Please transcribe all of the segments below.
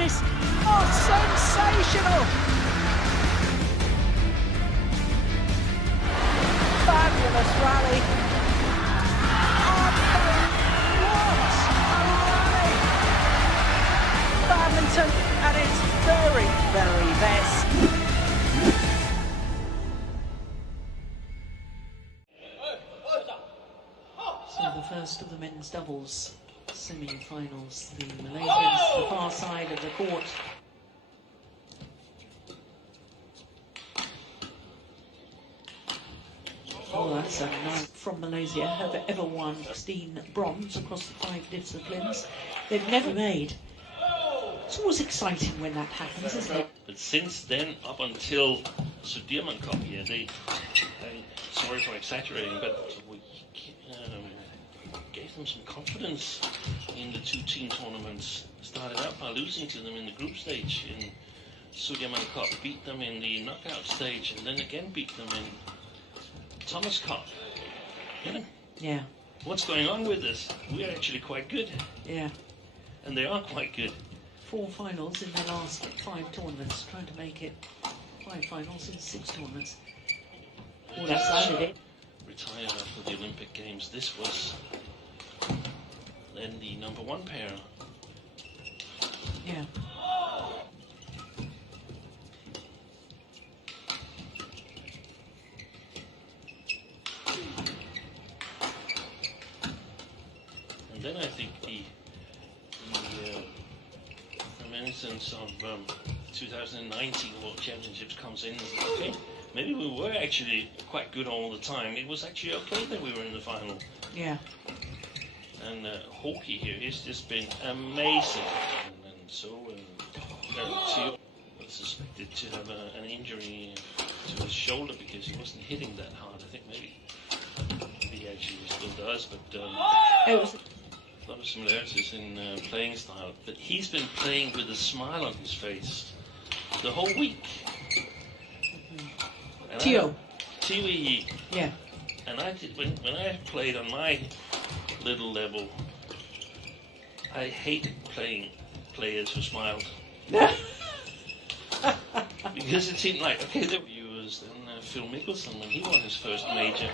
goodness! Oh, sensational! Fabulous rally. What a rally! Badminton at its very, very best. So the first of the men's doubles semi-finals, the Malaysians, the far side of the court. Oh, that's a nice from Malaysia. Have ever won 16 bronze across the 5 disciplines. They've never made. It's always exciting when that happens, isn't it? But since then, up until Sudirman Cup here, sorry for exaggerating, but we gave them some confidence in the 2-team tournaments. Started out by losing to them in the group stage in Sudirman Cup, beat them in the knockout stage, and then again beat them in Thomas Cup. Yeah. What's going on with this? We're actually quite good. Yeah. And they are quite good. 4 finals in their last 5 tournaments, trying to make it 5 finals in 6 tournaments. Oh, that's landed it. Retired after the Olympic Games. This was then the #1 pair. Yeah. And then I think the reminiscence of 2019 World Championships comes in. Okay, maybe we were actually quite good all the time. It was actually okay that we were in the final. Yeah. And Hoky here, he's just been amazing. And so TEO was suspected to have an injury to his shoulder because he wasn't hitting that hard. I think maybe he actually still does, but It was a lot of similarities in playing style. But he's been playing with a smile on his face the whole week. TEO. TEO. Yeah. And I did when I played on my little level, I hated playing players who smiled. Because it seemed like, okay, there were viewers, and Phil Mickelson when he won his first major.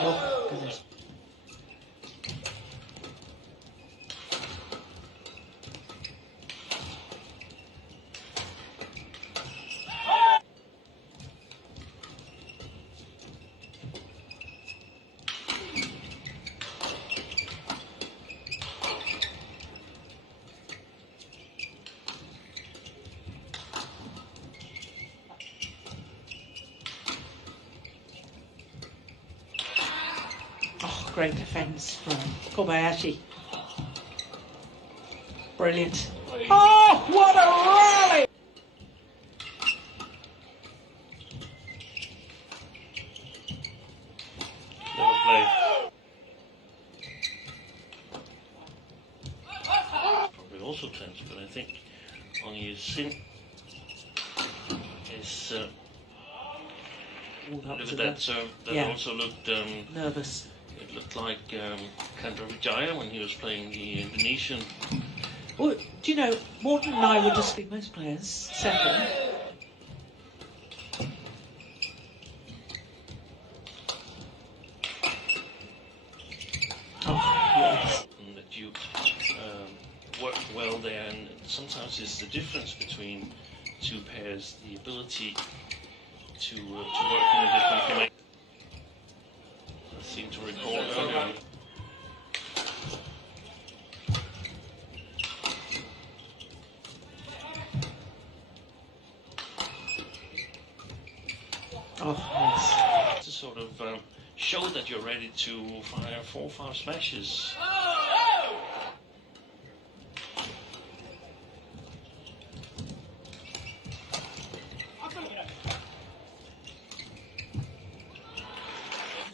Oh, goodness. Great defence from Kobayashi. Brilliant. Oh, what a rally! Never played. Probably also tense, but I think on his sin is look at that serve that also looked nervous. It looked like Chandra Vijaya when he was playing the Indonesian. Well, do you know, Morton and I would just be most players second. Oh, yes. And that you worked well there, and sometimes it's the difference between 2 pairs, the ability to work in a different format. I seem to recall earlier. Oh, yes. To sort of show that you're ready to fire 4 or 5 smashes.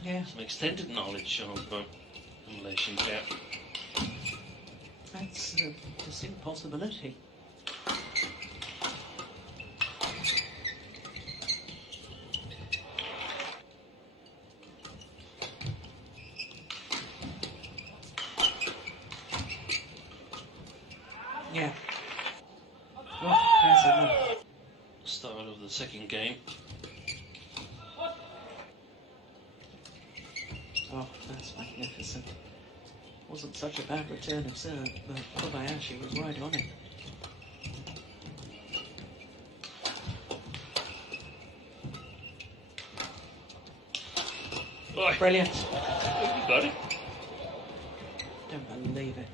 Yeah. Some extended knowledge of Malaysian pair. That's a distinct possibility. Yeah. Oh, there's another. Start of the second game. Oh, that's magnificent. Wasn't such a bad return of serve, but Kobayashi was right on it. Oh, Brilliant. you got it. Don't believe it.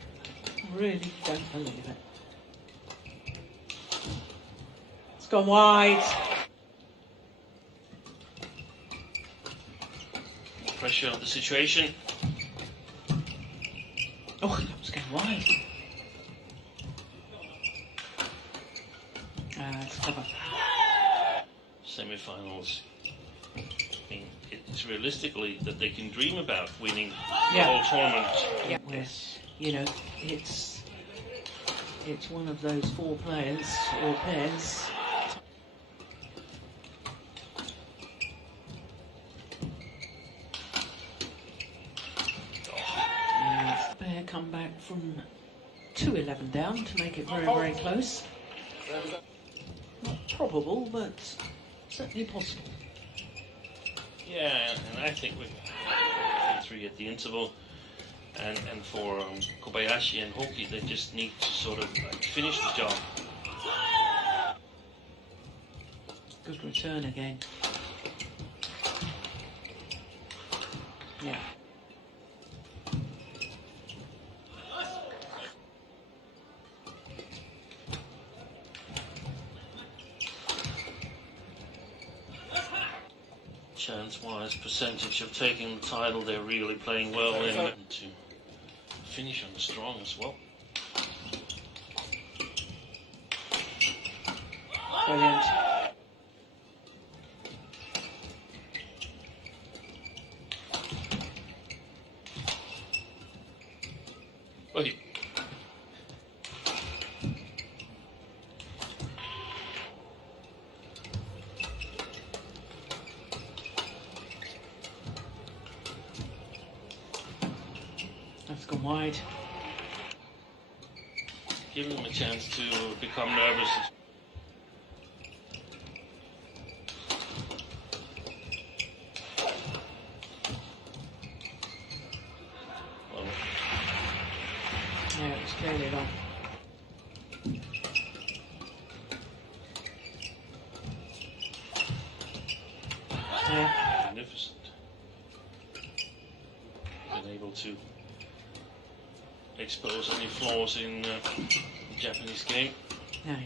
Really don't believe it. It's gone wide. Pressure on the situation. Oh, that was going wide. It's clever. Semi-finals. I mean, it's realistically that they can dream about winning the Yeah. whole tournament. Yeah. Yes. You know, it's one of those four players or pairs. Pair come back from 2-11 down to make it very, very close. Not probable, but certainly possible. Yeah, and I think with 3 at the interval, and for Kobayashi and Hoky, they just need to sort of finish the job. Good return again. Yeah. Chance-wise, percentage of taking the title, they're really playing well in to finish on the strong as well. Brilliant. Okay. That's gone wide. Giving them a chance to become nervous. Well, Yeah, it was clearly wrong. Yeah. magnificent. Been able to expose any flaws in the Japanese game. No.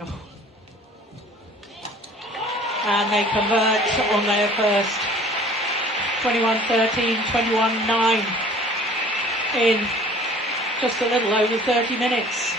Oh. And they convert on their first 21-13, 21-9 in just a little over 30 minutes.